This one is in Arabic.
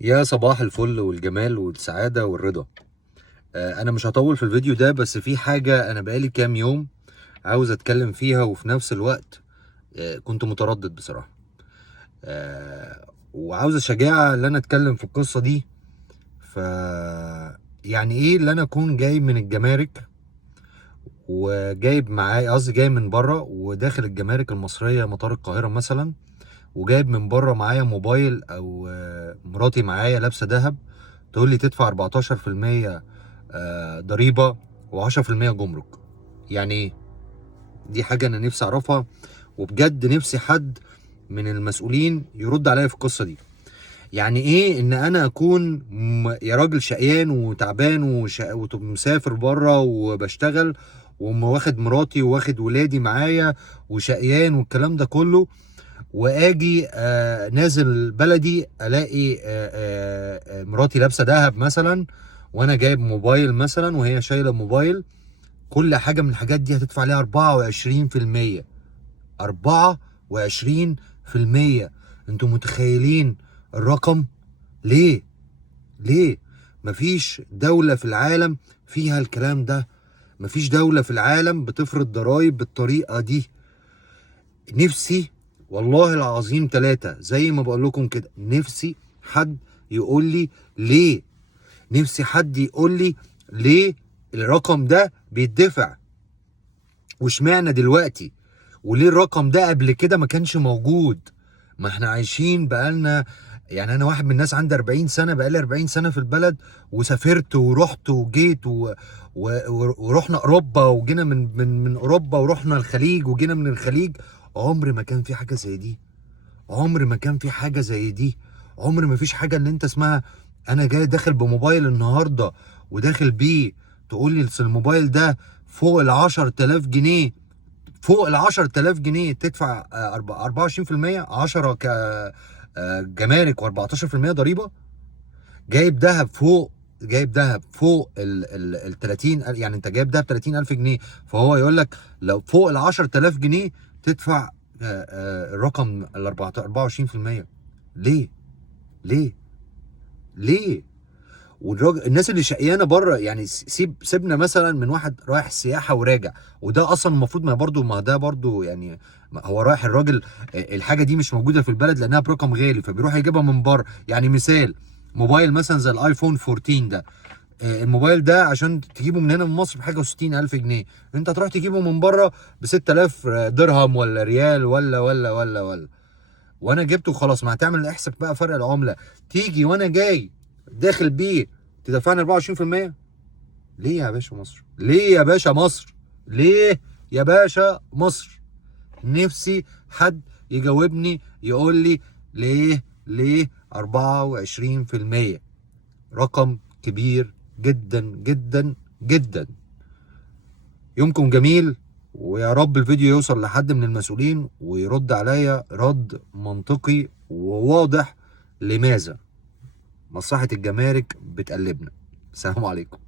يا صباح الفل والجمال والسعادة والرضا. أنا مش هطول في الفيديو ده، بس في حاجة أنا بقالي كام يوم عاوز أتكلم فيها، وفي نفس الوقت كنت متردد بصراحة. وعاوز الشجاعة اللي أنا أتكلم في القصة دي. ف يعني إيه اللي أنا أكون جاي من الجمارك وجايب معايا، قصدي جاي من بره وداخل الجمارك المصرية مطار القاهرة مثلا، وجايب من بره معايا موبايل، او مراتي معايا لابسه ذهب، تقول لي تدفع 14% ضريبه و10% جمرك. يعني ايه؟ دي حاجه انا نفسي اعرفها، وبجد نفسي حد من المسؤولين يرد عليا في القصه دي. يعني ايه ان انا اكون يا راجل شقيان وتعبان ومسافر بره وبشتغل، واخد مراتي واخد ولادي معايا وشقيان والكلام ده كله، واجي نازل بلدي الاقي مراتي لابسه دهب مثلا، وانا جايب موبايل مثلا وهي شايله موبايل. كل حاجه من الحاجات دي هتدفع عليها 24%. 24%. انتوا متخيلين الرقم؟ ليه؟ ليه؟ مفيش دولة في العالم فيها الكلام ده. مفيش دولة في العالم بتفرض ضرائب بالطريقة دي. نفسي والله العظيم ثلاثة زي ما بقول لكم كده، نفسي حد يقول لي ليه. نفسي حد يقول لي ليه الرقم ده بيدفع، واشمعنى دلوقتي، وليه الرقم ده قبل كده ما كانش موجود. ما احنا عايشين بقالنا، يعني انا واحد من الناس عندي 40 سنة، بقالي 40 سنة في البلد، وسافرت ورحت وجيت ورحنا اوروبا، وجينا من اوروبا، ورحنا الخليج وجينا من الخليج. عمر ما كان في حاجة زي دي. عمر ما كان في حاجة زي دي. عمر ما فيش حاجة ان انت اسمها انا جاي داخل بموبايل النهاردة وداخل بيه، تقول لي الموبايل ده فوق ال10,000 جنيه. فوق ال10,000 جنيه تدفع 24%، 10 جمارك و14% ضريبة. جايب دهب فوق، جايب دهب فوق ال 30، يعني انت جايب دهب 30,000 جنيه، فهو يقول لك لو فوق ال10,000 جنيه تدفع الرقم ال 24%. ليه؟ ليه؟ ليه؟ والراجل، الناس اللي شقيانه بره، يعني سيبنا مثلا من واحد رايح سياحه وراجع، وده اصلا المفروض، ما ده برضو يعني، هو رايح الراجل، الحاجه دي مش موجوده في البلد لانها برقم غالي، فبيروح يجيبها من بره. يعني مثال، موبايل مثلا زي الايفون 14 ده، الموبايل ده عشان تجيبه من هنا من مصر بحاجه و60 الف جنيه، انت تروح تجيبه من بره ب 6000 درهم ولا ريال ولا. وانا جبته خلاص، ما هتعمل احسب بقى فرق العمله، تيجي وانا جاي داخل بيه تدفعني 24%. ليه يا باشا مصر؟ ليه يا باشا مصر؟ ليه يا باشا مصر؟ نفسي حد يجاوبني يقول لي ليه 24%. رقم كبير جدا جدا جدا. يومكم جميل، ويا رب الفيديو يوصل لحد من المسؤولين ويرد عليا رد منطقي وواضح. لماذا مصلحة الجمارك بتقلبنا؟ السلام عليكم.